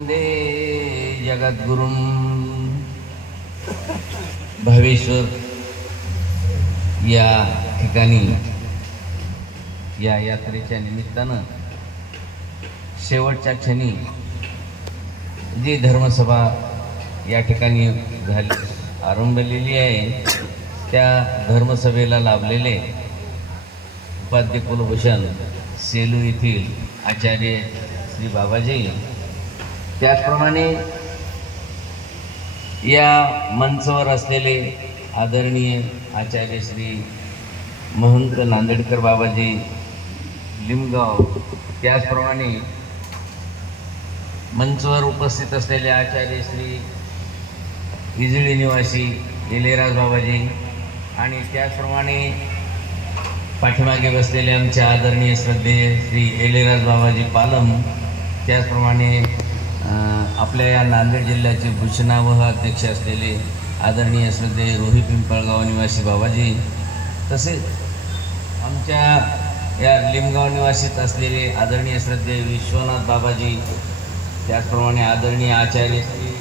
जगद्गुरुं भावेश्वर या ठिकाणी या यात्रेच्या निमित्तानं शेवटच्या क्षणी जी धर्मसभा या ठिकाणी आरंभलेली आहे, त्या धर्मसभेला लाभलेले उपाध्य कुलभूषण सेलू येथील आचार्य श्री बाबाजी, त्याचप्रमाणे या मंचावर असलेले आदरणीय आचार्य श्री महंत नांदेडकर बाबाजी लिमगाव, त्याचप्रमाणे मंचावर उपस्थित असलेले आचार्य श्री इजळी निवासी एलेराज बाबाजी आणि त्याचप्रमाणे पाठीमागे बसलेले आमचे आदरणीय श्रद्धेय श्री एलेराज बाबाजी पालम, त्याचप्रमाणे आपल्या या नांदेड जिल्ह्याचे भूषणावह अध्यक्ष असलेले आदरणीय श्रद्धेय रोही पिंपळगाव निवासी बाबाजी, तसेच आमच्या या लिमगाव निवासीत असलेले आदरणीय श्रद्धेय विश्वनाथ बाबाजी, त्याचप्रमाणे आदरणीय आचार्य श्री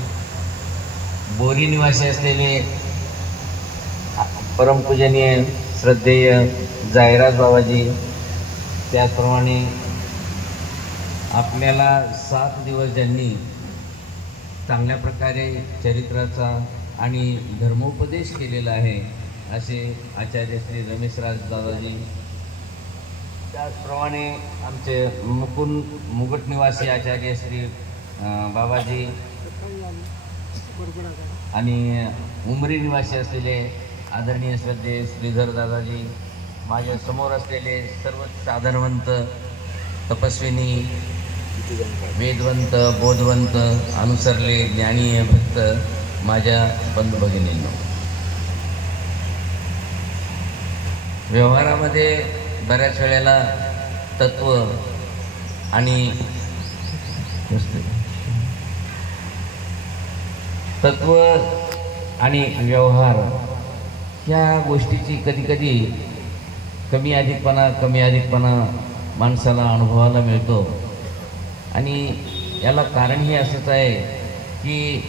बोरी निवासी असलेले परमपूजनीय श्रद्धेय जायराज बाबाजी, त्याचप्रमाणे आपल्याला 7 दिवस ज्यांनी चांगल्या प्रकारे चरित्राचा आणि धर्मोपदेश केलेला आहे असे आचार्य श्री रमेशराज दादाजी, त्याचप्रमाणे आमचे मुकुट निवासी आचार्य श्री बाबाजी आणि उमरी निवासी असलेले आदरणीय श्रद्धेय श्रीधर दादाजी, माझ्या समोर असलेले सर्व साधनवंत तपस्विनी वेदवंत बोधवंत अनुसरले ज्ञानी भक्त माझ्या बंधू भगिनींनो, व्यवहारामध्ये बऱ्याच वेळेला तत्व आणि व्यवहार ह्या गोष्टीची कधीकधी कमी अधिकपणा माणसाला अनुभवायला मिळतो. आणि याला कारण हे असंच आहे की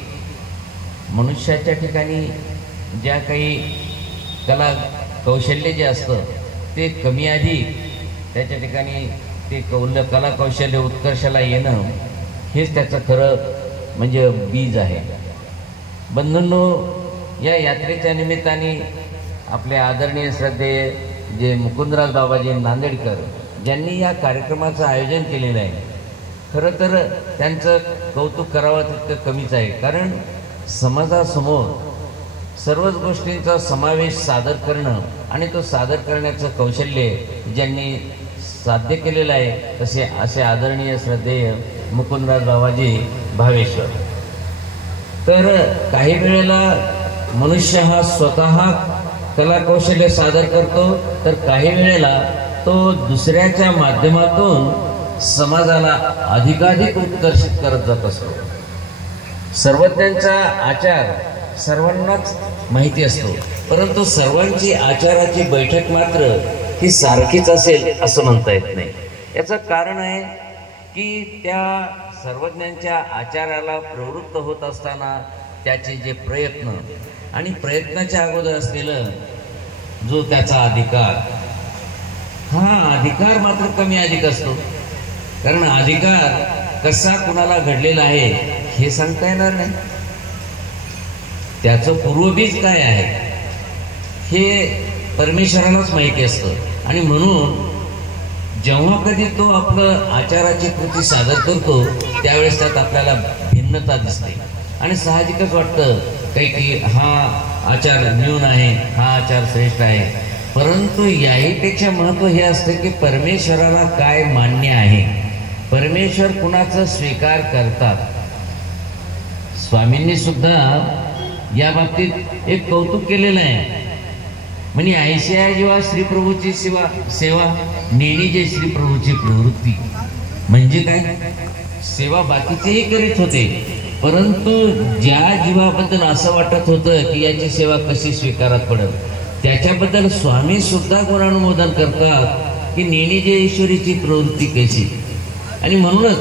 मनुष्याच्या ठिकाणी ज्या काही कौशल्य जे असतं ते कमी अधिक त्याच्या ठिकाणी ते कला कौशल्य उत्कर्षाला येणं हेच त्याचं खरं म्हणजे बीज आहे. बंधूंनो, या यात्रेच्या निमित्ताने आपले आदरणीय श्रद्धेय जे मुकुंदराज बाबाजी नांदेडकर ज्यांनी या कार्यक्रमाचं आयोजन केलेलं आहे, खरं तर त्यांचं कौतुक करावं तितकं कमीच आहे. कारण समाजासमोर सर्वच गोष्टींचा समावेश सादर करणं आणि तो सादर करण्याचं कौशल्य ज्यांनी साध्य केलेलं आहे असे आदरणीय श्रद्धेय मुकुंदराज बाबाजी भावेश्वर. तर काही वेळेला मनुष्य हा स्वतः कला कौशल्य सादर करतो, तर काही वेळेला तो दुसऱ्याच्या माध्यमातून समाजाला अधिकाधिक उत्कर्षित करत जात असतो. सर्वज्ञांचा आचार सर्वांनाच माहिती असतो, परंतु सर्वांची आचाराची बैठक मात्र ही सारखीच असेल असं म्हणता येत नाही. याचं कारण आहे की त्या सर्वज्ञांच्या आचाराला प्रवृत्त होत असताना त्याचे जे प्रयत्न आणि प्रयत्नाच्या अगोदर असलेलं जो त्याचा अधिकार, हा अधिकार मात्र कमी अधिक असतो. कारण अधिकार कसा कुणाला घडलेला आहे हे सांगता येणार नाही. त्याचं पूर्वबीज काय आहे हे परमेश्वरालाच माहिती असतं. आणि म्हणून जेव्हा कधी तो आपलं आचाराची कृती सादर करतो त्यावेळेस त्यात आपल्याला भिन्नता दिसते आणि साहजिकच वाटतं काही की हा आचार न्यून आहे, हा आचार श्रेष्ठ आहे. परंतु याहीपेक्षा महत्त्व हे असतं की परमेश्वराला काय मान्य आहे, परमेश्वर कुणाचं स्वीकार करतात. स्वामींनी सुद्धा या बाबतीत एक कौतुक केलेलं आहे. म्हणजे ऐशी आहे जेव्हा श्रीप्रभूची सेवा नेणी जे श्रीप्रभूची प्रवृत्ती. म्हणजे काय, सेवा बाकीचेही करीत होते, परंतु ज्या जीवाबद्दल असं वाटत होतं की याची सेवा कशी स्वीकारात पडेल त्याच्याबद्दल स्वामी सुद्धा गुणानुमोदन करतात की नेणी जे ईश्वरीची प्रवृत्ती कशी. आणि म्हणूनच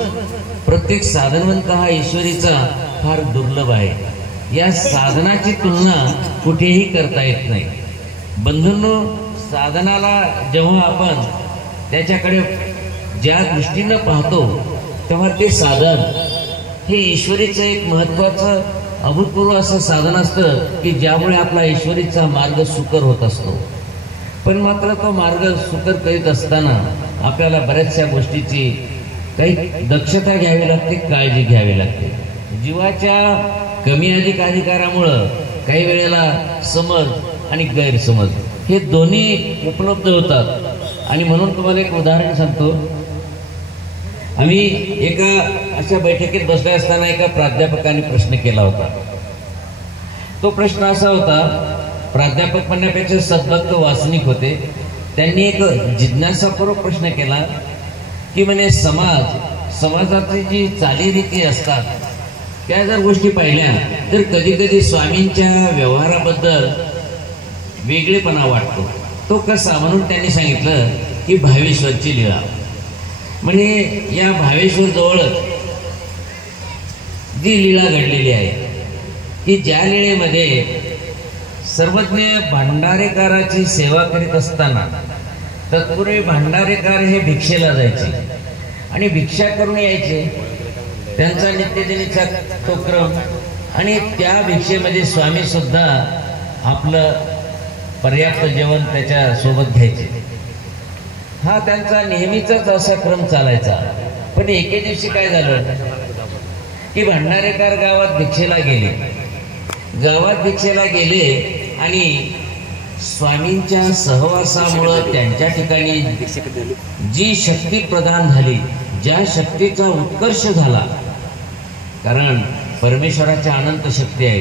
प्रत्येक साधनवंत हा ईश्वरीचा फार दुर्लभ आहे. या साधनाची तुलना कुठेही करता येत नाही. बंधूंनो, साधनाला जेव्हा आपण त्याच्याकडे ज्या दृष्टीनं पाहतो तेव्हा ते साधन हे ईश्वरीचं एक महत्त्वाचं अभूतपूर्व असं साधन असतं की ज्यामुळे आपला ईश्वरीचा मार्ग सुकर होत असतो. पण मात्र तो मार्ग सुकर करीत असताना आपल्याला बऱ्याचशा गोष्टीची काही दक्षता घ्यावी लागते, काळजी घ्यावी लागते. जीवाच्या कमी अधिक अधिकारामुळं काही वेळेला समज आणि गैरसमज हे दोन्ही उपलब्ध होतात. आणि म्हणून तुम्हाला एक उदाहरण सांगतो. आम्ही एका अशा बैठकीत बसले असताना एका प्राध्यापकाने प्रश्न केला होता. तो प्रश्न असा होता, प्राध्यापक म्हणण्यापेक्षा सद्भक्त वासनिक होते. त्यांनी एक जिज्ञासापूर्वक प्रश्न केला की म्हणे समाजाची जी चालीरीती असतात त्या जर गोष्टी पाहिल्या तर कधी कधी स्वामींच्या व्यवहाराबद्दल वेगळेपणा वाटतो. तो कसा? म्हणून त्यांनी सांगितलं की भावेश्वरची लीळा. म्हणजे या भावेश्वर जवळच जी लीळा घडलेली आहे की ज्या लीळेमध्ये सर्वज्ञ भांडारेकराची सेवा करीत असताना तत्पूर्वी भांडारेकर हे भिक्षेला जायचे आणि भिक्षा करून यायचे. त्यांचा नित्यदिनीचा तो क्रम आणि त्या भिक्षेमध्ये स्वामी सुद्धा आपलं पर्याप्त जेवण त्याच्या सोबत घ्यायचे. हा त्यांचा नेहमीचाच असा क्रम चालायचा. पण एके दिवशी काय झालं की भांडारेकर गावात भिक्षेला गेले आणि स्वामींच्या सहवासामुळं त्यांच्या ठिकाणी जी शक्ती प्रदान झाली, ज्या शक्तीचा उत्कर्ष झाला, कारण परमेश्वराच्या अनंत शक्ती आहे.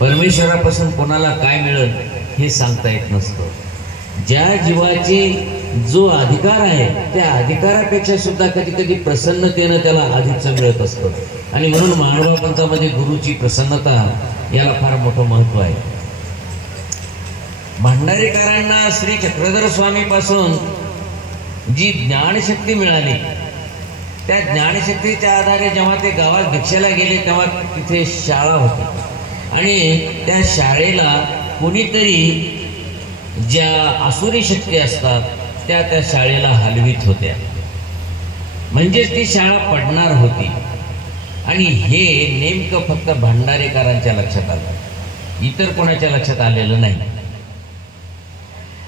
परमेश्वरापासून कोणाला काय मिळेल हे सांगता येत नसतं. ज्या जीवाची जो अधिकार आहे त्या अधिकारापेक्षा सुद्धा कधी कधी प्रसन्नतेनं त्याला अधिकचं मिळत असतं. आणि म्हणून महानुभाव पंथामध्ये गुरुची प्रसन्नता याला फार मोठं महत्व आहे. भांडारेकरांना श्री चक्रधर स्वामी पासून जी ज्ञानशक्ती मिळाली त्या ज्ञानशक्तीच्या आधारे जेव्हा ते गावात भिक्षेला गेले तेव्हा तिथे शाळा होती आणि त्या शाळेला कोणीतरी ज्या आसुरी शक्ती असतात त्या शाळेला हलवीत होत्या. म्हणजेच ती शाळा पडणार होती. आणि हे नेमकं फक्त भांडारेकरांच्या लक्षात आलं, इतर कोणाच्या लक्षात आलेलं नाही.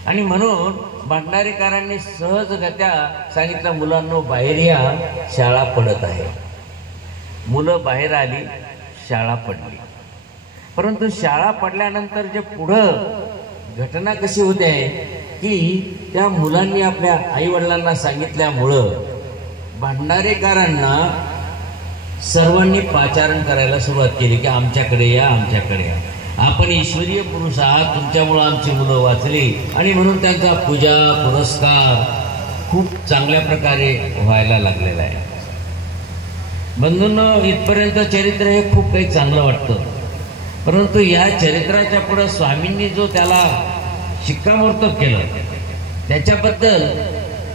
आणि म्हणून भांडारेकरांनी सहजगत्या सांगितलं, मुलांनो बाहेर या, शाळा पडत आहे. मुलं बाहेर आली, शाळा पडली. परंतु शाळा पडल्यानंतर जे पुढं घटना कशी होते की त्या मुलांनी आपल्या आई वडिलांना सांगितल्यामुळं भांडारेकरांना सर्वांनी पाचारण करायला सुरुवात केली की आमच्याकडे या, आमच्याकडे या, आपण ईश्वरीय पुरुष आहात, तुमच्यामुळं आमची मुलं वाचली. आणि म्हणून त्यांचा पूजा पुरस्कार खूप चांगल्या प्रकारे व्हायला लागलेला आहे. बंधूंनो, इथपर्यंत चरित्र हे खूप काही चांगलं वाटतं. परंतु या चरित्राच्या पुढे स्वामींनी जो त्याला शिक्कामोर्तब केलं त्याच्याबद्दल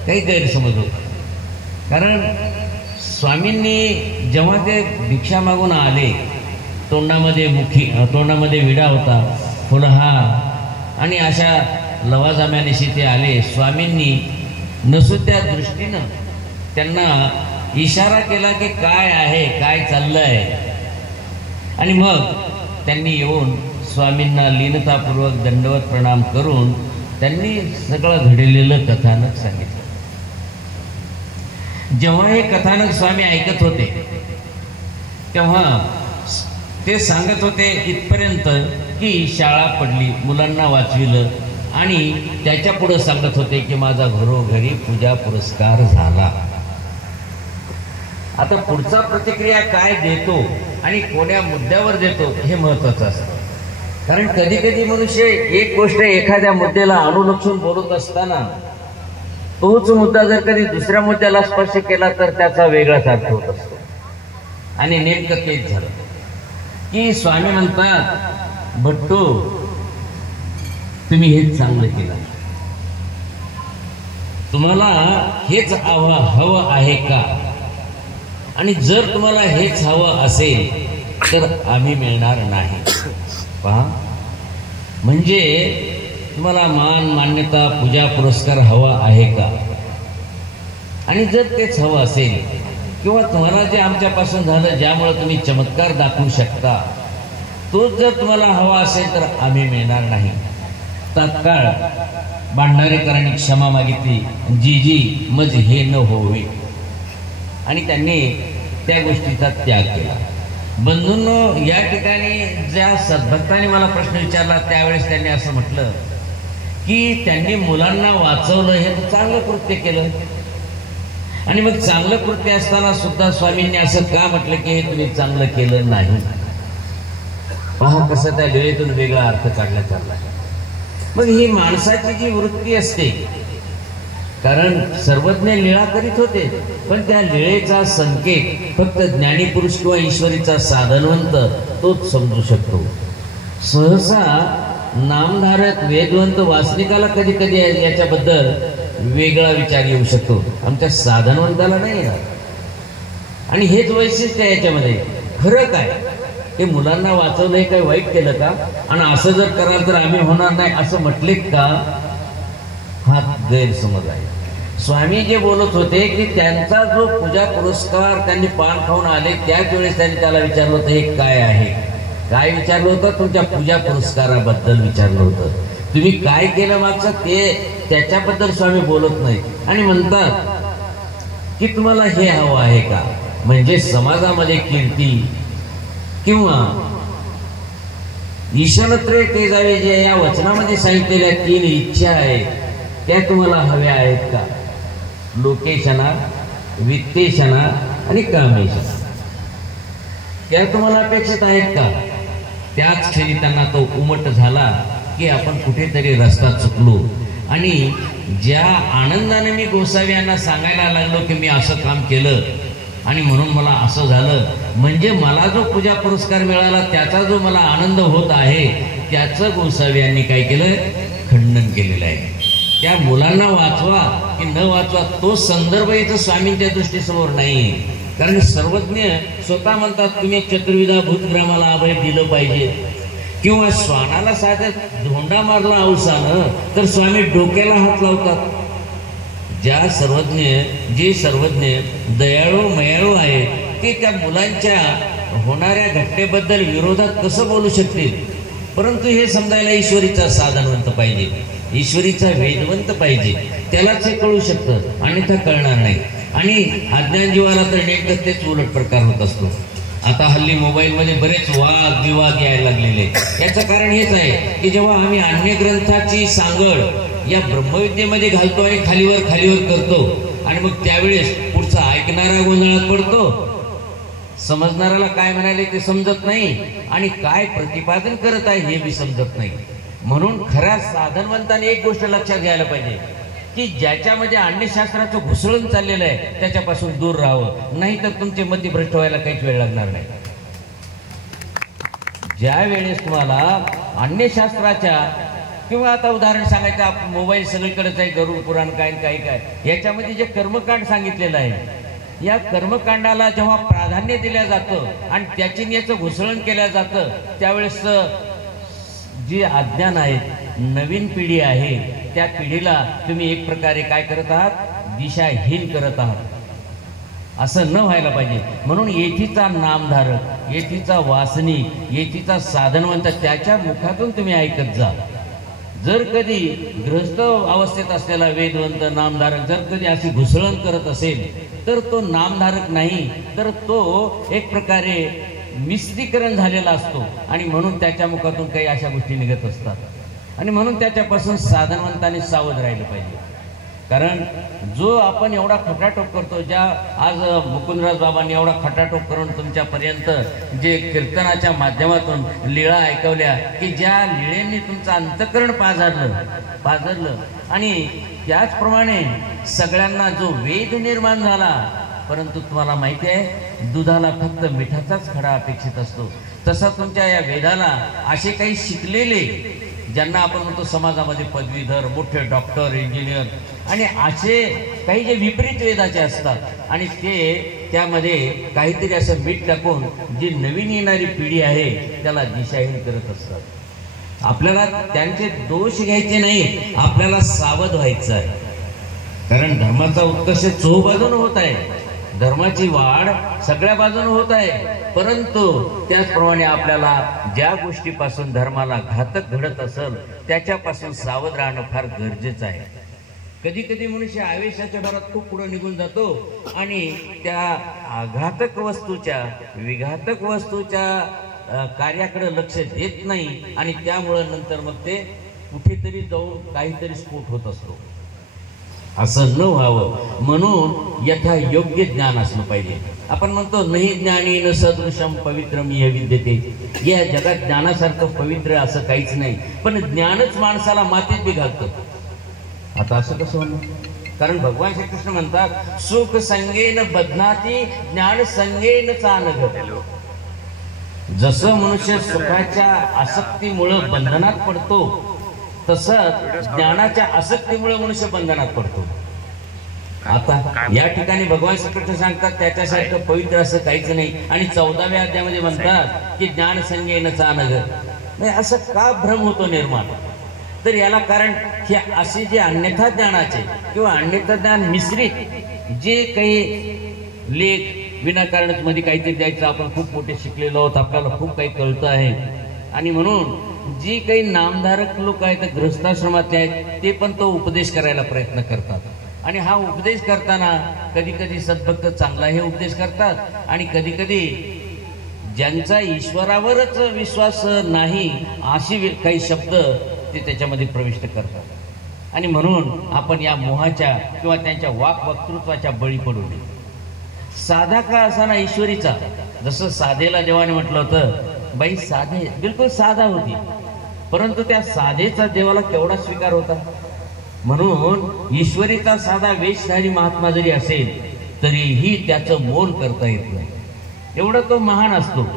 काही गैरसमज होता. कारण स्वामींनी जेव्हा ते भिक्षा मागून आले, तोंडामध्ये विडा होता, फुलहार आणि अशा लवाजम्यानिशी ते आले. स्वामींनी नसुद्या दृष्टीनं त्यांना इशारा केला की काय आहे, काय चाललंय. आणि मग त्यांनी येऊन स्वामींना लीनतापूर्वक दंडवत प्रणाम करून त्यांनी सगळं घडलेलं कथानक सांगितलं. जेव्हा हे कथानक स्वामी ऐकत होते तेव्हा ते सांगत होते इथपर्यंत की शाळा पडली, मुलांना वाचविलं आणि त्याच्या पुढे सांगत होते की माझा घरोघरी पूजा पुरस्कार झाला. आता पुढचा प्रतिक्रिया काय देतो आणि कोण्या मुद्द्यावर देतो हे महत्वाचं असतं. कारण कधी कधी मनुष्य एक गोष्ट एखाद्या मुद्द्याला अनुलक्षून बोलत असताना तोच मुद्दा जर कधी दुसऱ्या मुद्द्याला स्पर्श केला तर त्याचा वेगळाच अर्थ होत असतो. आणि नेमकं तेच झालं की स्वामी म्हणतात, भट्टू तुम्ही हेच चांगलं केलं, तुम्हाला हेच हवं आहे का? आणि जर तुम्हाला हेच हवं असेल तर आम्ही मिळणार नाही. पहा, म्हणजे तुम्हाला मान मान्यता पूजा पुरस्कार हवा आहे का? आणि जर तेच हवं असेल किंवा तुम्हाला जे आमच्यापासून झालं ज्यामुळे तुम्ही चमत्कार दाखवू शकता तोच जर तुम्हाला हवा असेल तर आम्ही मिळणार नाही. तात्काळ भांडारेकरांनी क्षमा मागितली. जी मज हे न होवे, आणि त्यांनी त्या गोष्टीचा त्याग केला. बंधूंनो, या ठिकाणी ज्या सद्भक्तांनी मला प्रश्न विचारला त्यावेळेस त्यांनी असं म्हटलं की त्यांनी मुलांना वाचवलं, हे चांगलं कृत्य केलं. आणि मग चांगलं कृत्य असताना सुद्धा स्वामींनी असं का म्हटलं की हे तुम्ही चांगलं केलं नाही? पहा कसं त्या लीळेतून वेगळा अर्थ काढला चालला. मग ही माणसाची जी वृत्ती असते, कारण सर्वज्ञ लीळा करीत होते, पण त्या लीळेचा संकेत फक्त ज्ञानीपुरुष किंवा ईश्वरीचा साधनवंत तोच समजू शकतो. सहसा नामधारक वेदवंत वासनिकाला कधी कधी याच्याबद्दल वेगळा विचार येऊ शकतो, आमच्या साधनवंताला नाही येणार. आणि हेच वैशिष्ट्य आहे याच्यामध्ये. खरं काय, ते मुलांना वाचवलं हे काही वाईट केलं का? आणि असं जर कराल तर आम्ही होणार नाही असं म्हटले का? हा गैरसमज आहे. स्वामी जे बोलत होते की त्यांचा जो पूजा पुरस्कार त्यांनी पान खाऊन आले त्याच वेळेस त्यांनी त्याला विचारलं होतं हे काय आहे. काय विचारलं होतं? तुमच्या पूजा पुरस्काराबद्दल विचारलं होतं. तुम्ही काय केलं मागचं ते त्याच्याबद्दल स्वामी बोलत नाही. आणि म्हणतात की तुम्हाला हे हवं आहे का? म्हणजे समाजामध्ये कीर्ती किंवा ईशनत्रे ते जावे जे या वचनामध्ये सांगितलेल्या 3 इच्छा आहेत त्या तुम्हाला हव्या आहेत का? लोकेशना, वित्तेशना आणि कामेशना, त्या तुम्हाला अपेक्षित आहेत का? त्याच क्षणी त्यांना तो उमट झाला की आपण कुठेतरी रस्ता चुकलो. आणि ज्या आनंदाने मी गोसावी यांना सांगायला लागलो की मी असं काम केलं आणि म्हणून मला असं झालं, म्हणजे मला जो पूजा पुरस्कार मिळाला त्याचा जो मला आनंद होत आहे त्याचं गोसावी यांनी काय केलं? खंडन केलेलं आहे. त्या मुलांना वाचवा की न वाचवा तो संदर्भ इथं स्वामींच्या दृष्टीसमोर नाही. कारण सर्वज्ञ स्वतः म्हणतात तुम्ही चतुर्विधा भूतग्रामाला अभय दिलं पाहिजे. किंवा श्वानाला साधं धोंडा मारला औसानं तर स्वामी डोक्याला हात लावतात. जे सर्वज्ञ दयाळू मयाळू आहे ते त्या मुलांच्या होणाऱ्या घटनेबद्दल विरोधात कसं बोलू शकतील? परंतु हे समजायला ईश्वरीचा साधनवंत पाहिजे, ईश्वरीचा वेदवंत पाहिजे, त्यालाच हे कळू शकतं, अन्यथा कळणार नाही. आणि अज्ञान जीवाला तर नेमकं तेच उलट प्रकार होत असतो. आता हल्ली मोबाईलमध्ये बरेच वाद विवाद यायला लागलेले. याचं कारण हेच आहे की जेव्हा आम्ही अन्य ग्रंथाची सांगड या ब्रह्मविद्येमध्ये घालतो आणि खालीवर करतो आणि मग त्यावेळेस पुढचा ऐकणारा गोंधळात पडतो, समजणाऱ्याला काय म्हणाले ते समजत नाही आणि काय प्रतिपादन करत आहे हे बी समजत नाही. म्हणून खऱ्या साधनवंताने एक गोष्ट लक्षात घ्यायला पाहिजे की ज्याच्यामध्ये अन्यशास्त्राचं घुसळून चाललेलं आहे त्याच्यापासून दूर राहावं, नाही तर तुमचे मती भ्रष्ट व्हायला काहीच वेळ लागणार नाही. ज्या वेळेस तुम्हाला अन्यशास्त्राच्या किंवा आता उदाहरण सांगायचं, मोबाईल सगळीकडेच आहे, गरुड पुराण काय काय याच्यामध्ये जे कर्मकांड सांगितलेलं आहे या कर्मकांडाला जेव्हा प्राधान्य दिलं जातं आणि त्याची याचं घुसळण केलं जातं त्यावेळेस जी अज्ञान आहेत, नवीन पिढी आहे, त्या पिढीला तुम्ही एक प्रकारे काय करत आहात? दिशाहीन करत आहात. असं न व्हायला पाहिजे. म्हणून येथीचा नामधारक, येथीचा वासनिक, येथीचा साधनवंत त्याच्या मुखातून तुम्ही ऐकत जा. जर कधी गृहस्थ अवस्थेत असलेला वेदवंत नामधारक जर कधी अशी घुसळण करत असेल तर तो नामधारक नाही, तर तो एक प्रकारे मिश्रीकरण झालेला असतो आणि म्हणून त्याच्या मुखातून काही अशा गोष्टी निघत असतात. आणि म्हणून त्याच्यापासून साधनवंतांनी सावध राहिलं पाहिजे. कारण जो आपण एवढा खटाटोप करतो, ज्या आज मुकुंदराज बाबांनी एवढा खटाटोप करून तुमच्यापर्यंत जे कीर्तनाच्या माध्यमातून लीळा ऐकवल्या की ज्या लीळेंनी तुमचं अंतःकरण पाझरलं आणि त्याचप्रमाणे सगळ्यांना जो वेद निर्माण झाला. परंतु तुम्हाला माहिती आहे दुधाला फक्त मिठाचाच खडा अपेक्षित असतो, तसा तुमच्या या वेदाला असे काही शिकलेले ज्यांना आपण म्हणतो समाजामध्ये पदवीधर, मोठे डॉक्टर, इंजिनियर आणि असे काही जे विपरीत वेदाचे असतात आणि ते त्यामध्ये काहीतरी असं मीठ टाकून जी नवीन येणारी पिढी आहे त्याला दिशाहीन करत असतात। आपल्याला त्यांचे दोष घ्यायचे नाही, आपल्याला सावध व्हायचं आहे, कारण धर्माचा उत्कर्ष चोबाजून होत आहे, धर्माची वाढ सगळ्या बाजूने होत आहे, परंतु त्याचप्रमाणे आपल्याला ज्या गोष्टीपासून धर्माला घातक घडत असेल त्याच्यापासून सावध राहणं फार गरजेचं आहे। कधी कधी मनुष्य आवेशाच्या भरात खूप पुढे निघून जातो आणि त्या घातक वस्तूच्या विघातक वस्तूच्या कार्याकडे लक्ष देत नाही आणि त्यामुळे नंतर मग ते कुठेतरी जाऊन काहीतरी स्फोट होत असतो। असं न व्हावं म्हणून यथा योग्य ज्ञान असलं पाहिजे। आपण म्हणतो नाही ज्ञानी न सदृशम पवित्रम य विद्यते, या जगात ज्ञानासारखं पवित्र असं काहीच नाही, पण ज्ञानच माणसाला मातीत बी घालतं। आता असं कसं होणार? कारण भगवान श्रीकृष्ण म्हणतात सुख संगेन बधनाती ज्ञान संगेन चालग। जसं मनुष्य सुखाच्या आसक्तीमुळे बंधनात पडतो तसंच ज्ञानाच्या आसक्तीमुळे मनुष्य बंधनात पडतो। आता या ठिकाणी भगवान श्रीकृष्ण सांगतात त्याच्यासारखं पवित्र असं काहीच नाही आणि 14व्या अध्यायामध्ये म्हणतात की ज्ञान संगेन चालग। नाही, असं का भ्रम होतो निर्माण? तर याला कारण हे असे जे अन्यथा ज्ञानाचे किंवा अन्यथा ज्ञान मिश्रित जे काही लेख विनाकारण मध्ये काहीतरी द्यायचं, आपण खूप मोठे शिकलेलो आहोत, आपल्याला खूप काही कळतं आहे आणि म्हणून जी काही नामधारक लोक आहेत गृहस्थाश्रमातले आहेत ते पण तो उपदेश करायला प्रयत्न करतात आणि हा उपदेश करताना कधी कधी सद्भक्त चांगला हे उपदेश करतात आणि कधी कधी ज्यांचा ईश्वरावरच विश्वास नाही अशी काही शब्द ते त्याच्यामध्ये प्रविष्ट करतात आणि म्हणून आपण या मोहाच्या किंवा त्यांच्या वक्तृत्वाच्या बळी पडू नये। साधा का असा ईश्वरीचा, जसं साधेला देवाने म्हटलं होतं बाई साधे बिलकुल साधा होती, परंतु त्या साधेचा देवाला केवढा स्वीकार होता। म्हणून ईश्वरीचा साधा वेशधारी महात्मा जरी असेल तरीही त्याचं मोल करता येत नाही, एवढा तो महान असतो।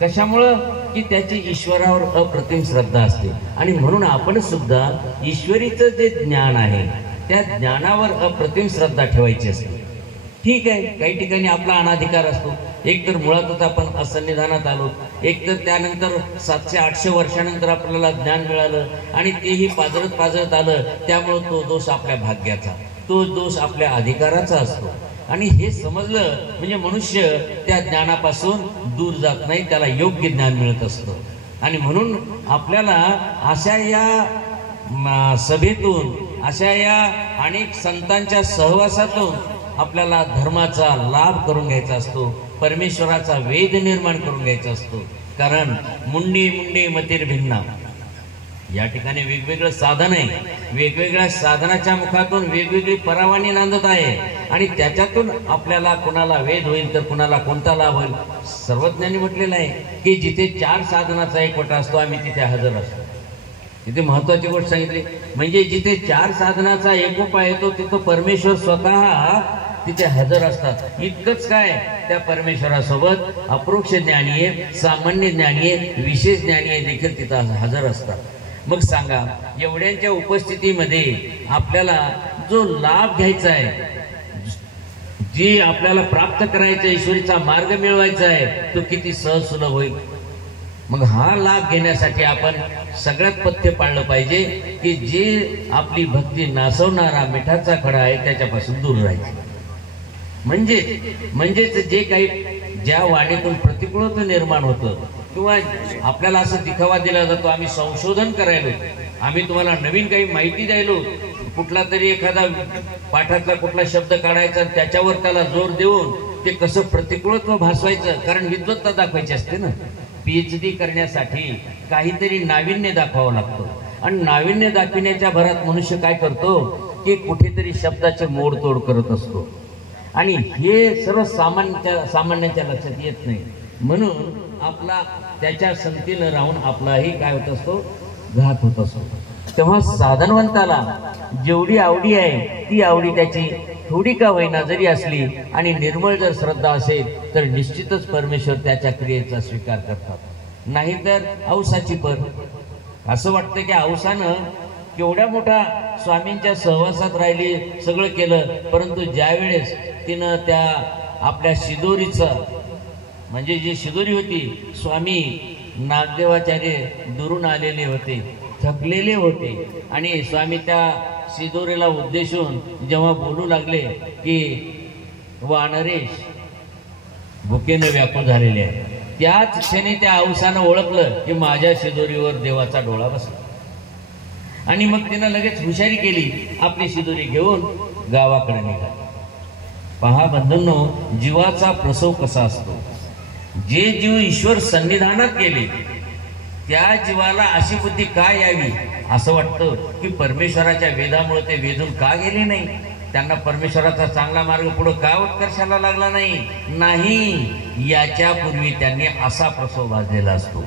कशामुळं? की त्याची ईश्वरावर अप्रतिम श्रद्धा असते आणि म्हणून आपण सुद्धा ईश्वरीचं जे ज्ञान आहे त्या ज्ञानावर अप्रतिम श्रद्धा ठेवायची असते। ठीक आहे, काही ठिकाणी आपला अनाधिकार असतो, एक तर मुळातच आपण असन्निधानात आलो, एक तर त्यानंतर 700-800 वर्षानंतर आपल्याला ज्ञान मिळालं आणि तेही पाजरत आलं, त्यामुळे तो दोष आपल्या भाग्याचा, तो दोष आपल्या अधिकाराचा असतो आणि हे समजलं म्हणजे मनुष्य त्या ज्ञानापासून दूर जात नाही, त्याला योग्य ज्ञान मिळत असतं। आणि म्हणून आपल्याला अशा या सभेतून, अशा या अनेक संतांच्या सहवासातून आपल्याला धर्माचा लाभ करून घ्यायचा असतो, परमेश्वराचा वेद निर्माण करून घ्यायचा असतो। कारण मुंडी मुंडी मतीर भिन्ना, या ठिकाणी वेगवेगळं साधन आहे, वेगवेगळ्या साधनाच्या मुखातून वेगवेगळी परावानी नांदत आहे आणि त्याच्यातून आपल्याला कोणाला वेद होईल तर कोणाला कोणता लाभ होईल। सर्वज्ञांनी म्हटलेलं आहे की जिथे 4 साधनाचा एकवटा असतो आम्ही तिथे हजर असतो। तिथे महत्वाची गोष्ट सांगितली म्हणजे जिथे 4 साधनाचा एकोपा येतो तिथं परमेश्वर स्वतः तिथे हजर असतात। इतकंच काय, त्या परमेश्वरासोबत अप्रोक्ष ज्ञानी आहे, सामान्य ज्ञानी आहे, विशेष ज्ञानी आहे देखील तिथं हजर असतात। मग सांगा, एवढ्यांच्या उपस्थितीमध्ये आपल्याला जो लाभ घ्यायचा आहे, जी आपल्याला प्राप्त करायचा ईश्वरीचा मार्ग मिळवायचा आहे, तो किती सहज सुलभ होईल। मग हा लाभ घेण्यासाठी आपण सगळ्यात पथ्य पाळलं पाहिजे की जे आपली भक्ती नासवणारा मिठाचा खडा आहे त्याच्यापासून दूर राहायचं। म्हणजेच जे काही ज्या वाणीतून प्रतिकूलता निर्माण होतं किंवा आपल्याला असं दिखावा दिला जातो आम्ही संशोधन करायलो, आम्ही तुम्हाला नवीन काही माहिती द्यायलो, कुठला तरी एखादा पाठातला कुठला शब्द काढायचा त्याच्यावर त्याला जोर देऊन ते कसं प्रतिकूलत्व भासवायचं, कारण विद्वत्ता दाखवायची असते ना। PhD करण्यासाठी काहीतरी नाविन्य दाखवावं लागतं आणि नाविन्य दाखविण्याच्या भरात मनुष्य काय करतो की कुठेतरी शब्दाचे मोडतोड करत असतो आणि हे सर्व सामान्यांच्या लक्षात येत नाही। म्हणून आपला त्याच्या संगतीनं राहून आपलाही काय होत असतो, घात होत असतो। तेव्हा साधनवंताला जेवढी आवडी आहे ती आवडी त्याची थोडी का होईना जरी असली आणि निर्मळ जर श्रद्धा असेल तर निश्चितच परमेश्वर त्याच्या क्रियेचा स्वीकार करतात, नाहीतर औसाची पर। असं वाटतं की औसानं केवढ्या मोठा स्वामींच्या सहवासात राहिली, सगळं केलं, परंतु ज्या वेळेस तिनं त्या आपल्या शिदोरीचं म्हणजे जी शिदोरी होती, स्वामी नागदेवाचार्य दुरून आलेले होते, थकलेले होते आणि स्वामी त्या शिदोरीला उद्देशून जेव्हा बोलू लागले की वानरेश भुकेनं व्याकुळ झालेले आहे, त्याच क्षणी त्या औसानं ओळखलं की माझ्या शिदोरीवर देवाचा डोळा बसला आणि मग तिनं लगेच हुशारी केली, आपली शिदोरी घेऊन गावाकडे निघाली. पहा बंधूंनो, जीवाचा प्रसव कसा असतो. जे जीव ईश्वर सन्निधानात गेले त्या जीवाला अशी बुद्धी का यावी असं वाटतं की परमेश्वराच्या वेदामुळे ते वेदून का गेले नाही, त्यांना परमेश्वराचा चांगला मार्ग पुढे का उत्कर्षाला लागला नाही. याच्यापूर्वी त्यांनी असा प्रसव भाजलेला असतो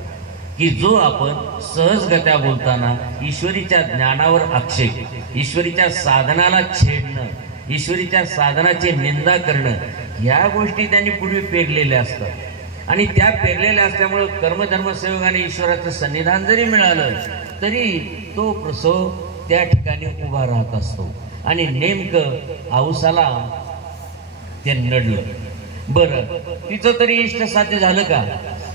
की जो आपण सहजगत्या बोलताना ईश्वरीच्या ज्ञानावर आक्षेप, ईश्वरीच्या साधनाला छेडणं, ईश्वरीच्या साधनाची निंदा करणं, ह्या गोष्टी त्यांनी पूर्वी पेरलेल्या असतात आणि त्या पेरलेल्या असल्यामुळे कर्मधर्मसंयोगाने ईश्वराचं सन्निधान जरी मिळालं तरी तो प्रसव त्या ठिकाणी उभा राहत असतो. आणि नेमकं औसाला ते नडलं. बरं, तिचं तरी इष्ट साध्य झालं का?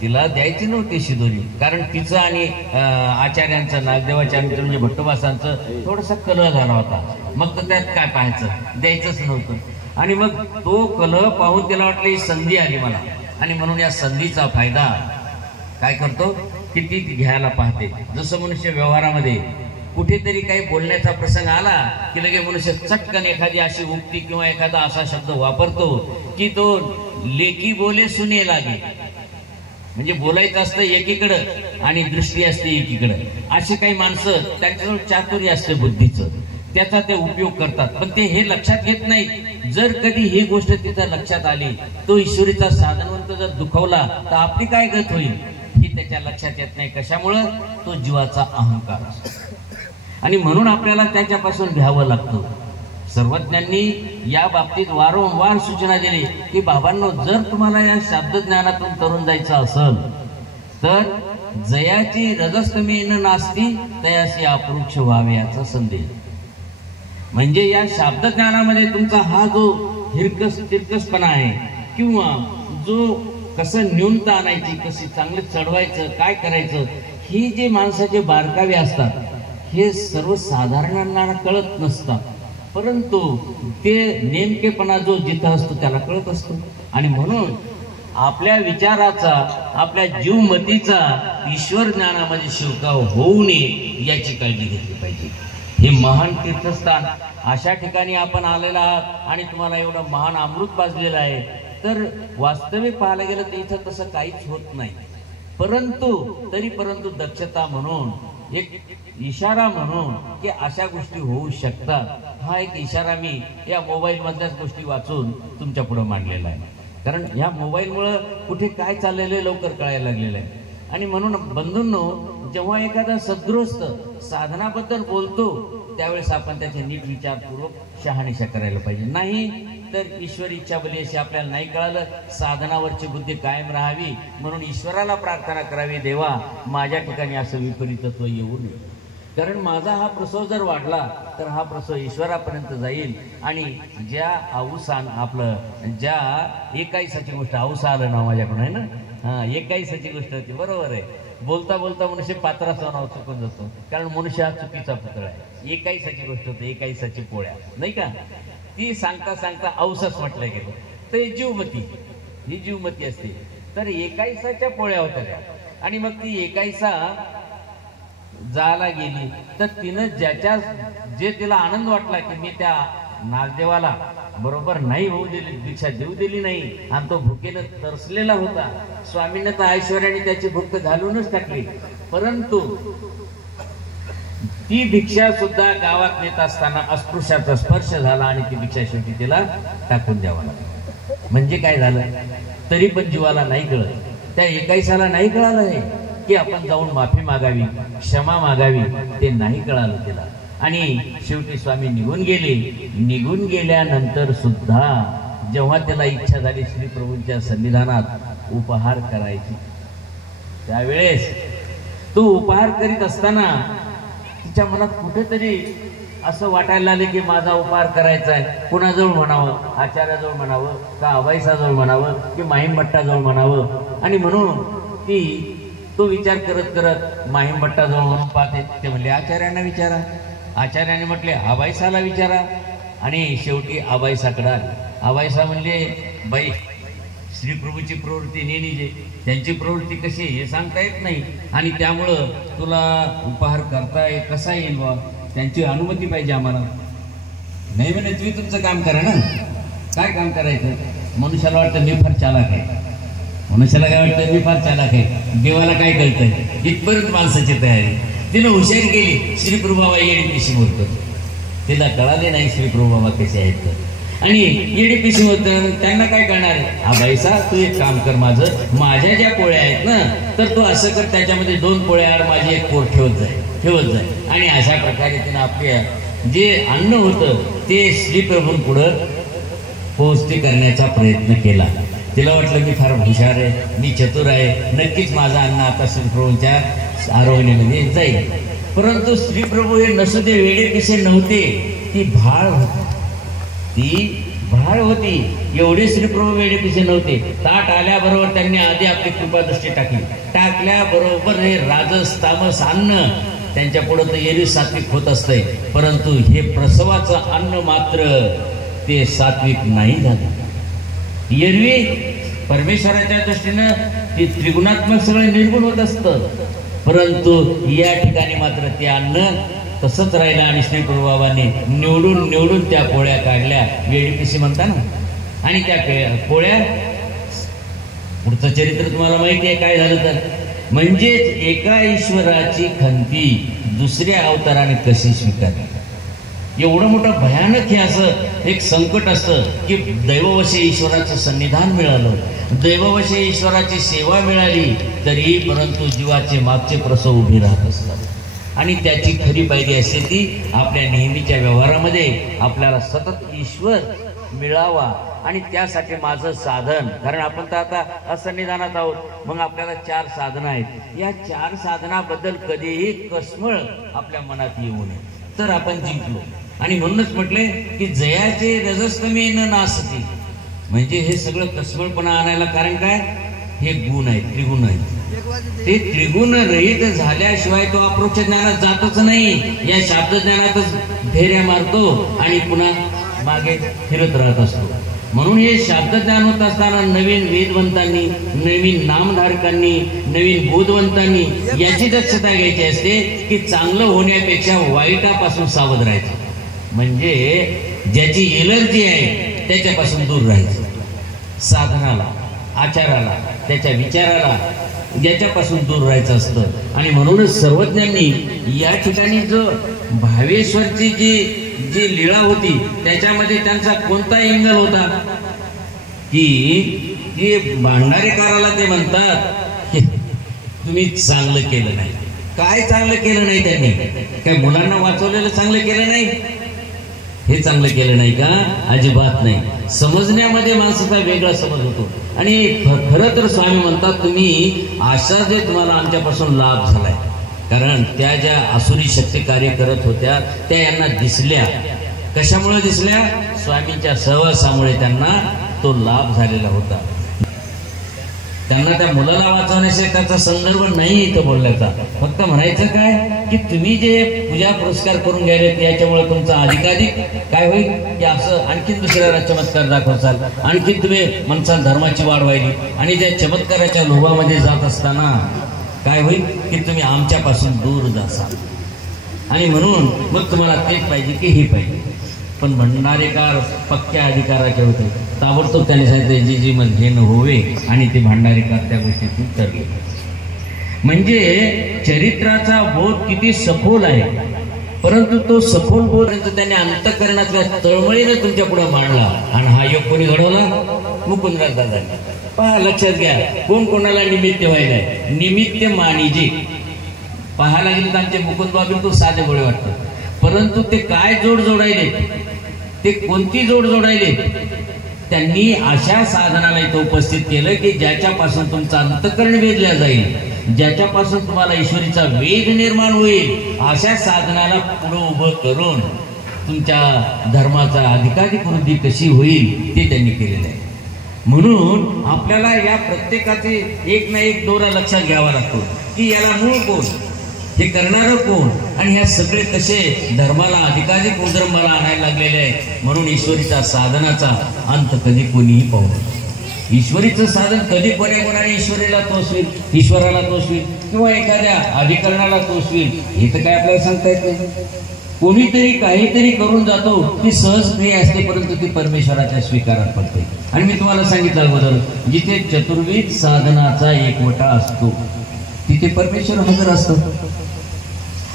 तिला द्यायची नव्हती शिदोरी, कारण तिचं आणि आचार्यांचं, नागदेवाचार्यांचं म्हणजे भट्टोबासांचं थोडासा कलह झाला होता. मग तर त्यात काय पाहायचं, द्यायचंच नव्हतं. आणि मग तो कलह पाहून तिला वाटलं ही संधी आली मला, आणि म्हणून या संधीचा फायदा काय करतो की ती घ्यायला पाहते. जसं मनुष्य व्यवहारामध्ये कुठेतरी काही बोलण्याचा प्रसंग आला की लगे मनुष्य चटकन एखादी अशी उक्ती किंवा एखादा असा शब्द वापरतो की तो लेकी बोले सुने लागे, म्हणजे बोलायचं असतं एकीकडं आणि दृष्टी असते एकीकडं. अशी काही माणसं त्यांच्याजवळ चातुर्य असते बुद्धीचं, त्याचा ते उपयोग करतात, पण ते हे लक्षात घेत नाहीत. जर कधी ही गोष्ट तिथं लक्षात आली, तो ईश्वरीचा साधनवंत जर दुखावला तर आपली काय गत होईल ही त्याच्या लक्षात येत नाही. कशामुळं? तो जीवाचा अहंकार असतो. आणि म्हणून आपल्याला त्याच्यापासून भ्यावं लागतं. सर्वज्ञांनी या बाबतीत वारंवार सूचना दिली की बाबांनो, जर तुम्हाला या शब्दज्ञानातून तरुण जायचं असेल तर जयाची रजस्तमी न नास्ती तयाशी अपरोक्ष व्हावे याचा संदेश. म्हणजे या शब्दज्ञानामध्ये तुमचा हा जो तिरकसपणा आहे किंवा जो कसं न्यूनता आणायची, कशी चांगलं चढवायचं, काय करायचं, ही जे माणसाचे बारकावे असतात हे सर्वसाधारणांना कळत नसतात, परंतु ते नेमकेपणा जो जिथं असतो त्याला कळत असतो. आणि म्हणून आपल्या विचाराचा, आपल्या जीवमतीचा ईश्वर ज्ञानामध्ये शिरकाव होऊ नये याची काळजी घेतली पाहिजे. हे महान तीर्थस्थान, अशा ठिकाणी आपण आलेला आहात आणि तुम्हाला एवढं महान अमृत पाजलेलं आहे, तर वास्तविक पाहायला गेलं तर इथं तसं काहीच होत नाही. परंतु दक्षता म्हणून, एक इशारा म्हणून की अशा गोष्टी होऊ शकतात, हा एक इशारा मी या मोबाईल मधल्याच गोष्टी वाचून तुमच्या पुढे मांडलेला आहे. कारण या मोबाईलमुळे कुठे काय चाललेलं लवकर कळायला लागलेलं आहे. आणि म्हणून बंधूंनो, जेव्हा एखादा सद्गृहस्थ साधनाबद्दल बोलतो त्यावेळेस आपण त्याचे नीट विचारपूर्वक शहानिशा करायला पाहिजे. नाही तर ईश्वर इच्छा बली अशी आपल्याला नाही कळालं, साधनावरची बुद्धी कायम राहावी म्हणून ईश्वराला प्रार्थना करावी, देवा माझ्या ठिकाणी असं विपरीतत्व येऊ नये. कारण माझा हा प्रसव जर वाढला तर हा प्रसव ईश्वरापर्यंत जाईल. आणि ज्या औसान आपलं, ज्या एकाईसाची गोष्ट, औसा आलं नाव माझ्याकडून आहे ना, हा एकाईसाची गोष्ट होती, बरोबर आहे. बोलता बोलता मनुष्य पात्राचं नाव चुकून जातो, कारण मनुष्य हा चुकीचा पुतळा आहे. एकाईसाची गोष्ट होती, एकाईसाची पोळ्या नाही का, ती सांगता सांगता औसच म्हटलं गेलं. तर जीवमती, ही जीवमती असते. तर एकाईसाच्या पोळ्या होत्या आणि मग ती एकाईसा जायला गेली तर तिनं जे तिला आनंद वाटला की मी त्या नागदेवाला बरोबर नाही होऊ दिली, दीक्षा देऊ दिली नाही, आणि तो भुकेनं तरसलेला होता. स्वामींना तर ऐश्वर्याने त्याची भूक घालूनच टाकली, परंतु ती भिक्षा सुद्धा गावात नेत असताना अस्पृश्याचा स्पर्श झाला आणि ती भिक्षा शेवटी तिला टाकून द्यावा लागली. म्हणजे काय झालं, तरी पण जीवाला नाही कळत, त्या एकाईसाला नाही कळालं आहे की आपण जाऊन माफी मागावी, क्षमा मागावी, ते नाही कळालं तिला. आणि शेवटी स्वामी निघून गेले. निघून गेल्यानंतर सुद्धा जेव्हा त्याला इच्छा झाली श्री प्रभूंच्या सन्निधानात उपहार करायची, त्यावेळेस तो उपहार करीत असताना तिच्या मनात कुठेतरी असं वाटायला लागले की माझा उपहार करायचा आहे, कुणाजवळ म्हणावं, आचार्याजवळ म्हणावं का अभयसाजवळ म्हणावं की माहीम भट्टाजवळ म्हणावं. आणि म्हणून ती तो विचार करत करत माहीम भट्टाजवळ म्हणून पाहते. ते म्हणले आचार्यांना विचारा. आचार्याने म्हटले अभयसाला विचारा. आणि शेवटी अभयसाकडे आले. अभयसा म्हणले बाई, श्रीप्रभूची प्रवृत्ती नेहमी त्यांची प्रवृत्ती कशी हे सांगता येत नाही, आणि त्यामुळं तुला उपहार करता कसा येईल बा, त्यांची अनुमती पाहिजे आम्हाला. नाही म्हणे तुम्ही तुमचं काम करा ना. काय काम करायचं? मनुष्याला वाटतं मी फार चालाक आहे. मनुष्याला काय वाटतं मी फार चालाक आहे, देवाला काय कळतंय, इथपर्यंत माणसाची तयारी. तिनं हुशारी केली. श्रीप्रभू बाबा येडीपिशी बोलतो. तिला कळाले नाही श्रीप्रभू बाबा कसे आहेत तर. आणि येडीपिशी होतं. त्यांना काय करणार? अभयसा तू एक काम कर, माझ्या ज्या पोळ्या आहेत ना, तर तू असं कर, त्याच्यामध्ये 2 पोळ्या माझी एक पोळ ठेवत जाय. आणि अशा प्रकारे तिनं आपल्या जे अन्न होतं ते श्रीप्रभूंपुढं पोहोचते करण्याचा प्रयत्न केला. तिला वाटलं मी फार हुशार आहे, मी चतुर आहे, नक्कीच माझं अन्न आता श्रीप्रभूंच्या आरोग्यामध्ये जाईल. परंतु श्रीप्रभू हे नसुदे वेडे कसे नव्हते, ती भाळ होती. ती भाळ होती. एवढे श्रीप्रभू वेडे पिसे नव्हते. ताट आल्याबरोबर त्यांनी आधी आपली कृपादृष्टी टाकली. टाकल्याबरोबर हे राजस तामस अन्न त्यांच्या पुढे तर एरवी सात्विक होत असतंय, परंतु हे प्रसवाचं अन्न मात्र ते सात्विक नाही झालं. एरवी परमेश्वराच्या दृष्टीनं ते त्रिगुणात्मक सगळं निर्गुण होत असतं, परंतु या ठिकाणी मात्र ते अन्न तसंच राहिलं. आणि श्रीप्रभू बाबांनी निवडून त्या पोळ्या काढल्या, वेडीपिशी म्हणता ना. आणि त्या पोळ्या, पुढचं चरित्र तुम्हाला माहिती आहे काय झालं तर. म्हणजेच एका ईश्वराची खंती दुसऱ्या अवताराने कशी स्वीकारली. एवढं मोठं भयानक हे असं एक संकट असतं की दैववशे ईश्वराचं सन्निधान मिळालं, दैववशे ईश्वराची सेवा मिळाली, तरी परंतु जीवाचे मागचे प्रसव उभे राहत असतात. आणि त्याची खरी पायरी असते ती आपल्या नेहमीच्या व्यवहारामध्ये आपल्याला सतत ईश्वर मिळावा. आणि त्यासाठी माझं साधन, कारण आपण तर आता असन्निधानात आहोत, मग आपल्याला 4 साधनं आहेत. या 4 साधनाबद्दल कधीही कसमळ आपल्या मनात येऊ नये, तर आपण जिंकलो. आणि म्हणूनच म्हटले की जयाचे रजस्तमे न नासती. म्हणजे हे सगळं कसमळपणा आणायला कारण काय? हे गुण आहेत, त्रिगुण आहेत. ते त्रिगुण रहित झाल्याशिवाय तो अप्रोक्ष ज्ञानात जातच नाही. या शाब्द ज्ञानातच फेऱ्या मारतो आणि पुन्हा मागे फिरत राहत असतो. म्हणून हे शाब्दज्ञान होत असताना नवीन वेदवंतांनी, नवीन नामधारकांनी, नवीन बोधवंतांनी याची दक्षता घ्यायची असते की चांगलं होण्यापेक्षा वाईटापासून सावध राहायचं. म्हणजे ज्याची एलर्जी आहे त्याच्यापासून दूर राहायचं. साधनाला, आचाराला, त्याच्या विचाराला याच्यापासून दूर राहायचं असतं. आणि म्हणूनच सर्वज्ञांनी या ठिकाणी जो भावेश्वरची जी लीळा होती त्याच्यामध्ये त्यांचा कोणता एंगल होता की भांडारेकाराला ते म्हणतात की तुम्ही चांगलं केलं नाही. काय चांगलं केलं नाही त्यांनी? काय मुलांना वाचवलेलं चांगलं केलं नाही? हे चांगलं केलं नाही का? अजिबात नाही. समजण्यामध्ये माणसाचा वेगळा समज होतो. आणि खरं तर स्वामी म्हणतात तुम्ही अशा जे तुम्हाला आमच्यापासून लाभ झालाय, कारण त्या ज्या आसुरी शक्ती कार्य करत होत्या त्या यांना दिसल्या. कशामुळे दिसल्या? स्वामींच्या सहवासामुळे त्यांना तो लाभ झालेला होता. त्यांना त्या मुलाला वाचवण्यासाठी त्याचा संदर्भ नाही इथं बोलण्याचा. फक्त म्हणायचं काय की तुम्ही जे पूजा पुरस्कार करून गेले याच्यामुळे तुमचा अधिकाधिक काय होईल की असं आणखीन दुसऱ्याला चमत्कार दाखवचाल, आणखीन तुम्ही मनसात धर्माची वाढ व्हायली. आणि त्या चमत्काराच्या लोभामध्ये जात असताना काय होईल की तुम्ही आमच्यापासून दूर जासाल. आणि म्हणून मग तुम्हाला तेच पाहिजे की हे पाहिजे. पण भंडारेकार पक्क्या अधिकाराचे होते. ताबडतोब त्याने सांगितले जी मग घेणं होवे, आणि ते भंडारेकार त्या गोष्टीतून तरले. म्हणजे चरित्राचा बोध किती सखोल आहे, परंतु तो सखोल बोध त्याने अंतःकरणातल्या तळमळीने तुमच्या पुढे मांडला. आणि हा योग कोणी घडवला? मुकुंदराज दादा. पहा, लक्षात घ्या, कोण कोणाला निमित्त व्हायलाय. निमित्त मानिजे पाहायला गेले तर आमचे मुकुंद बाबी तो साधे गोळे वाटतं, परंतु ते काय जोड जोडायले, ते कोणती जोड जोडायले? त्यांनी अशा साधनाला इथं उपस्थित केलं की ज्याच्यापासून तुमचं अंतःकरण वेधल्या जाईल, ज्याच्यापासून तुम्हाला ईश्वरीचा वेग निर्माण होईल, अशा साधनाला पुढे उभं करून तुमच्या धर्माचा अधिकाधिक वृद्धी कशी होईल ते त्यांनी केलेलं आहे. म्हणून आपल्याला या प्रत्येकाचे एक ना एक दोरा लक्षात घ्यावा लागतो की याला मूळ कोण, हे करणारं कोण, आणि ह्या सगळे कसे धर्माला अधिकाधिक उदरंबाला आणायला लागलेले आहेत. म्हणून ईश्वरीचा साधनाचा अंत कधी कोणीही पाहू नये. ईश्वरीचं साधन कधी कोणाने ईश्वरीला तोसवील, ईश्वराला तोसवील किंवा एखाद्या अधिकरणाला तोसवील हे तर काय आपल्याला सांगता येत नाही. कोणीतरी काहीतरी करून जातो, ती सहज क्रिया असते परंतु ती परमेश्वराच्या स्वीकारात पडते. आणि मी तुम्हाला सांगितलं अगोदर, जिथे चतुर्विध साधनाचा एकवटा असतो तिथे परमेश्वर हजर असतो.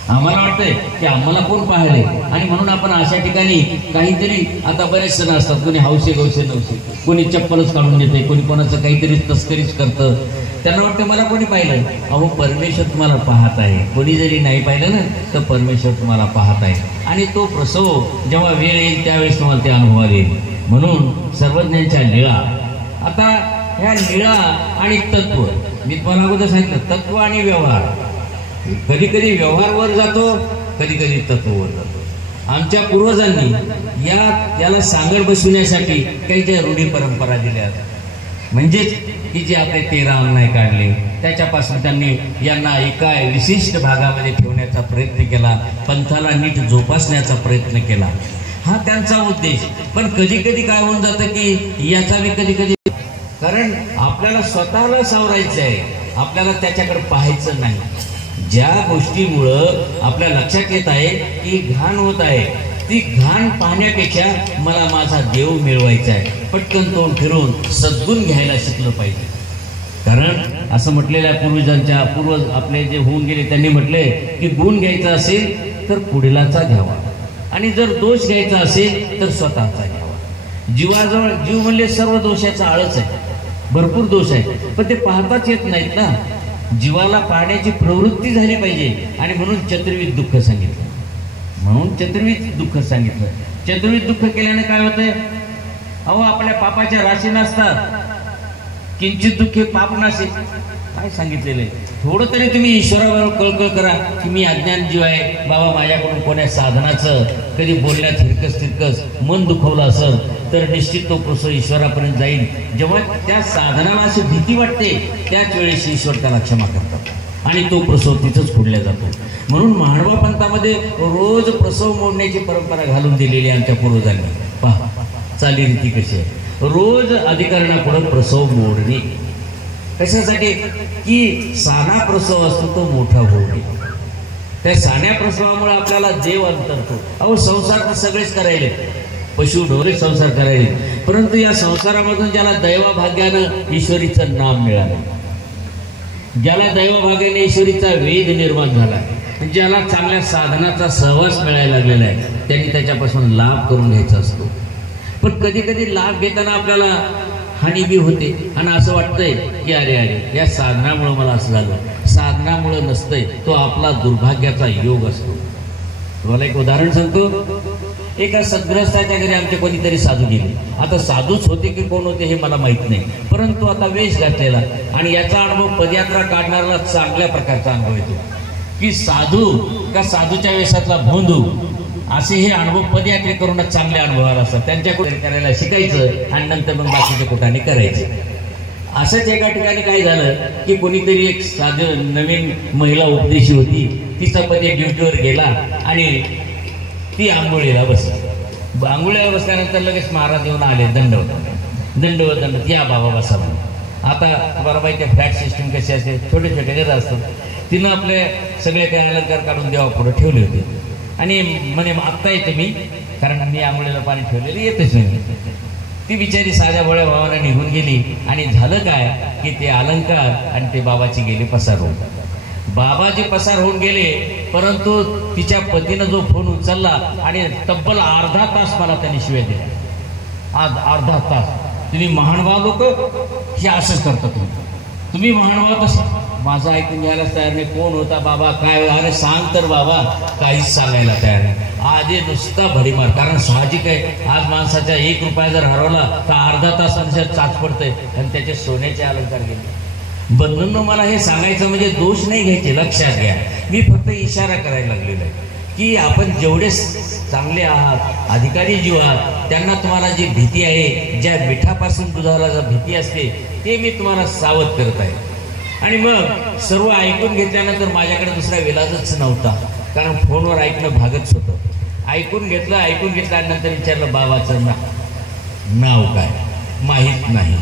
आम्हाला वाटतंय की आम्हाला कोण पाहिले, आणि म्हणून आपण अशा ठिकाणी काहीतरी, आता बरेच जण असतात, कोणी हौसे गौसे नवसे, कोणी चप्पलच काढून देते, कोणी कोणाचं काहीतरी तस्करीच करतं. त्यांना वाटतं मला कोणी पाहिलं. अहो, परमेश्वर तुम्हाला पाहत आहे. कोणी जरी नाही पाहिलं ना तर परमेश्वर तुम्हाला पाहत आहे. आणि तो प्रसव जेव्हा वेळ येईल त्यावेळेस तुम्हाला ते अनुभवाला येईल. म्हणून सर्वज्ञांच्या लीळा, आता ह्या लीळा आणि तत्व, मी तुम्हाला अगोदर सांगितलं तत्व आणि व्यवहार. कधी कधी व्यवहारवर जातो, कधी कधी तत्ववर जातो. आमच्या पूर्वजांनी याला सांगड बसविण्यासाठी काही ज्या रूढी परंपरा दिल्या, म्हणजेच की जे आपले 13 अन्याय काढले त्याच्यापासून त्यांनी यांना एका विशिष्ट भागामध्ये ठेवण्याचा प्रयत्न केला, पंथाला नीट जोपासण्याचा प्रयत्न केला. हा त्यांचा उद्देश. पण कधी कधी काय होऊन जातं की याचा बी कधी कधी, कारण आपल्याला स्वतःला सावरायचं आहे, आपल्याला त्याच्याकडे पाहायचं नाही. ज्या गोष्टीमुळं आपल्या लक्षात येत आहे की घाण होत आहे, ती घाण पाहण्यापेक्षा मला माझा देव मिळवायचा आहे, पटकन तोंड फिरून सद्गुण घ्यायला शिकलं पाहिजे. कारण असं म्हटलेलं आहे, पूर्वजांच्या पूर्वज आपले जे होऊन गेले त्यांनी म्हटले की गुण घ्यायचा असेल तर पुढीलाचा घ्यावा, आणि जर दोष घ्यायचा असेल तर स्वतःचा घ्यावा. जीवाजवळ जीव म्हणले सर्व दोषाचा आळच आहे, भरपूर दोष आहे, पण ते पाहताच येत नाहीत ना. जीवाला पाहण्याची प्रवृत्ती झाली पाहिजे. आणि म्हणून चतुर्विध दुःख सांगितलं. चतुर्विध दुःख केल्याने काय होतंय? अहो, आपल्या पापाच्या राशी नसतात. किंचित दुःखे पाप नासे, काय सांगितलेलं आहे. थोडं तरी तुम्ही ईश्वराबरोबर कळकळ करा की मी अज्ञान जीव आहे बाबा, माझ्याकडून कोण्या साधनाचं कधी बोलण्यात हिरकस मन दुखवलं असेल तर निश्चित तो प्रसव ईश्वरापर्यंत जाईल. जेव्हा त्या साधनाला अशी भीती वाटते त्याच वेळेस ईश्वर त्याला क्षमा करतात आणि तो प्रसव तिथंच फोडला जातो. म्हणून मांडवा पंथामध्ये रोज प्रसव मोडण्याची परंपरा घालून दिलेली आहे आमच्या पूर्वजांनी. पहा चालीरीती कशी आहे. रोज अधिकरणापुढे प्रसव मोडणे. कशासाठी? की साना प्रसव असतो तो मोठा होऊ नये. त्या सान्या प्रसवामुळे आपल्याला देव अंतरतो. अहो, संसार तर सगळेच करायले, पशु ढोरे संसार करायले, परंतु या संसारामधून ज्याला दैवाभाग्यानं ईश्वरीचं नाम मिळालं, ज्याला दैवभाग्याने ईश्वरीचा वेद निर्माण झाला, ज्याला चांगल्या साधनाचा सहवास मिळायला लागलेला आहे, त्यांनी त्याच्यापासून लाभ करून घ्यायचा असतो. पण कधी कधी लाभ घेताना आपल्याला हानी बी होते आणि असं वाटतंय की अरे या साधनामुळे मला असं झालं. साधनामुळे नसतंय, तो आपला दुर्भाग्याचा योग असतो. तुम्हाला एक उदाहरण सांगतो. एका सद्ग्रस्ताच्या घरी आमचे कोणीतरी साधू गेले. आता साधूच होते की कोण होते हे मला माहित नाही, परंतु आता वेश घातलेला आणि याचा अनुभव पदयात्रा काढणाऱ्याला चांगल्या प्रकारचा अनुभव येतो की साधू का साधूच्या वेशातला भोंदू, असे हे अनुभव पदयात्रे करूनच चांगले अनुभवाला असतात. त्यांच्याकडे करायला शिकायचं आणि नंतर मग बाकीच्या कुठाने करायचं. असंच एका ठिकाणी काय झालं की कोणीतरी एक साधं नवीन महिला उपदेशी होती, तिचा पती ड्युटीवर गेला आणि ती आंघोळीला बसली. आंघोळीला बसल्यानंतर लगेच महाराज येऊन आले, दंडवत या बाबा बसा म्हणून. आता तुम्हाला माहिती आहे फ्लॅट सिस्टीम कशी असते, छोटे छोटे घरं असतात. तिनं आपले सगळे काही अलंकार काढून देवा पुढे ठेवले होते आणि म्हणे आत्ता येते मी, कारण मी आंघोळीला पाणी ठेवलेलं येतच नाही. ती बिचारी साध्या भोळ्या भावाला निघून गेली आणि झालं काय की ते अलंकार आणि ते बाबाची गेले पसार होऊन. बाबाजी पसार होऊन गेले, परंतु तिच्या पतीनं जो फोन उचलला आणि तब्बल अर्धा तास मला त्यांनी शिव्या दिल्या. आज अर्धा तास तुम्ही महानुभाव लोक हे असंच करता, तुम्ही महानुभाव कसं. माझं ऐकून घ्यायलाच तयार नाही. कोण होता बाबा, काय, अरे सांग तर बाबा. काहीच सांगायला तयार नाही. आज नुसता भडीमार. कारण साहजिक आहे, आज माणसाचा 1 रुपया जर हरवला तर अर्धा तास चाच पडतंय आणि त्याचे सोन्याचे अलंकार गेले. बंधूंनो, मला हे सांगायचं म्हणजे दोष नाही घ्यायचे, लक्षात घ्या. मी फक्त इशारा करायला लागलेला आहे की आपण जेवढे चांगले आहात, अधिकारी जीव आहात, त्यांना तुम्हाला जी भीती आहे, ज्या मिठापासून दुधाला जर भीती असते, ते मी तुम्हाला सावध करत आहे. आणि मग सर्व ऐकून घेतल्यानंतर माझ्याकडे दुसरा इलाजच नव्हता, कारण फोनवर ऐकणं भागच होतं. ऐकून घेतलं आणि नंतर विचारलं बाबाचं नाव काय, माहीत नाही.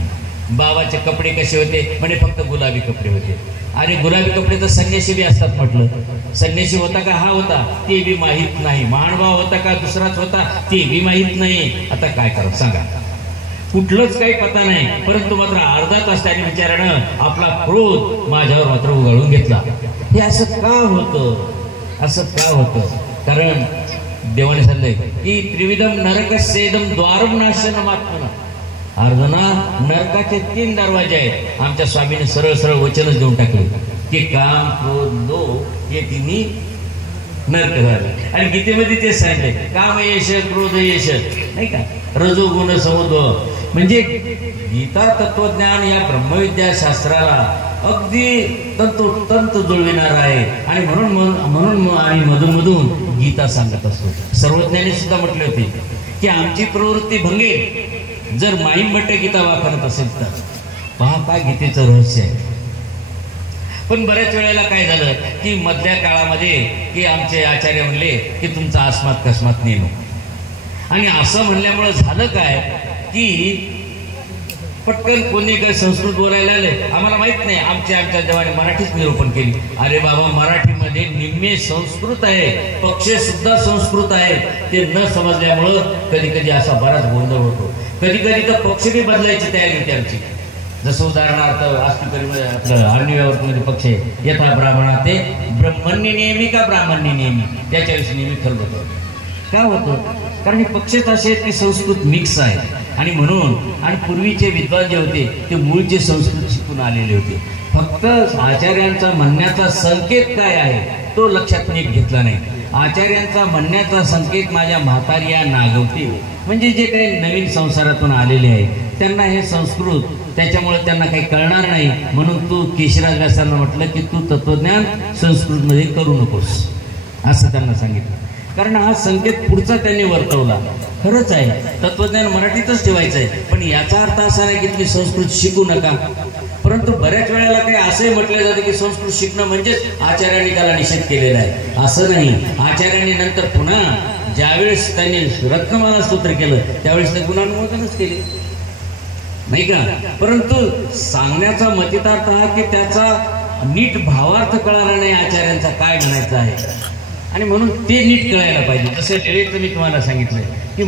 बाबाचे कपडे कसे होते, म्हणे फक्त गुलाबी कपडे होते. अरे गुलाबी कपडे तर संन्यासी बी असतात म्हटलं. संन्यासी होता का? हा होता, ते बी माहीत नाही. महानुभाव होता का? दुसराच होता, ते बी माहीत नाही. आता काय करा सांगा? कुठलंच काही पता नाही. परंतु मात्र अर्धा तास त्याने विचारानं आपला क्रोध माझ्यावर मात्र उगाळून घेतला. हे असं का होतं? असं का होतं? कारण देवाने सांगितलंय की त्रिविधम नरकस्येदम द्वारम नाशनमात्मना. अर्जुना, नरकाचे 3 दरवाजे आहेत. आमच्या स्वामीने सरळ सरळ वचनच देऊन टाकले की काम, क्रोध, लोभ हे तिन्ही नरक झाले. आणि गीतेमध्ये ते सांगितले, काम यश, क्रोध यश, नाही का, रजोगुण समुद्र. म्हणजे गीता तत्वज्ञान या ब्रह्मविद्या शास्त्राला अगदी तंतोतंत जुळविणार आहे. आणि म्हणून आम्ही मधून गीता सांगत असतो. सर्वज्ञांनी सुद्धा म्हटले होते की आमची प्रवृत्ती भंगेल जर माईंबट्टे गीता वापरत असेल तर. पहा काय गीतेचं रहस्य आहे. पण बऱ्याच वेळेला काय झालं की मधल्या काळामध्ये की आमचे आचार्य म्हणले की तुमचा आस्मात कस्मात नेलो. आणि असं म्हणल्यामुळं झालं काय की पटकन कोणी काही संस्कृत बोलायला आले, आम्हाला माहित नाही, आमच्या देवाने मराठीच निरूपण केली. अरे बाबा, मराठीमध्ये निम्मे संस्कृत आहे, पक्ष सुद्धा संस्कृत आहे. ते न समजल्यामुळं कधी कधी असा बराच गोंधळ होतो. कधी कधी तर पक्ष बी बदलायची तयारी होती आमची. जसं उदाहरणार्थ आस्तिकमध्ये आपलं आर्णव्यावृत्तीमध्ये पक्ष यथा ब्राह्मणा ते ब्रह्मण्य नेहमी का ब्राह्मण्य नेहमी, त्याच्याविषयी नेहमी खलबत का होतं? कारण हे पक्षच असे आहेत की संस्कृत मिक्स आहे. आणि म्हणून आणि पूर्वीचे विद्वान जे होते ते मूळचे संस्कृत शिकून आलेले होते. फक्त आचार्यांचा म्हणण्याचा संकेत काय आहे तो लक्षात नीट घेतला नाही. आचार्यांचा म्हणण्याचा संकेत माझ्या म्हातारी या नागवती, म्हणजे जे काही नवीन संसारातून आलेले आहे त्यांना हे संस्कृत, त्याच्यामुळे त्यांना काही कळणार नाही. म्हणून तू केशराज व्यासांना म्हटलं की तू तत्वज्ञान संस्कृतमध्ये करू नकोस, असं त्यांना सांगितलं. कारण हा संकेत पुढचा त्यांनी वर्तवला. खरंच आहे, तत्वज्ञान मराठीतच ठेवायचं आहे. पण याचा अर्थ असा नाही की तुम्ही संस्कृत शिकू नका. परंतु बऱ्याच वेळेला काही असंही म्हटलं जातं की संस्कृत शिकणं म्हणजेच आचार्यांनी त्याला निषेध केलेला आहे. असं नाही. आचार्यांनी नंतर पुन्हा ज्यावेळेस त्यांनी रत्नमाला स्तोत्र केलं त्यावेळेस ते गुणानुमोदनच केले, नाही का. परंतु सांगण्याचा मतितार्थ हा की त्याचा नीट भावार्थ कळाला नाही आचार्यांचा काय म्हणायचा आहे. आणि म्हणून ते नीट कळायला पाहिजे. जसं मी तुम्हाला सांगितलंय की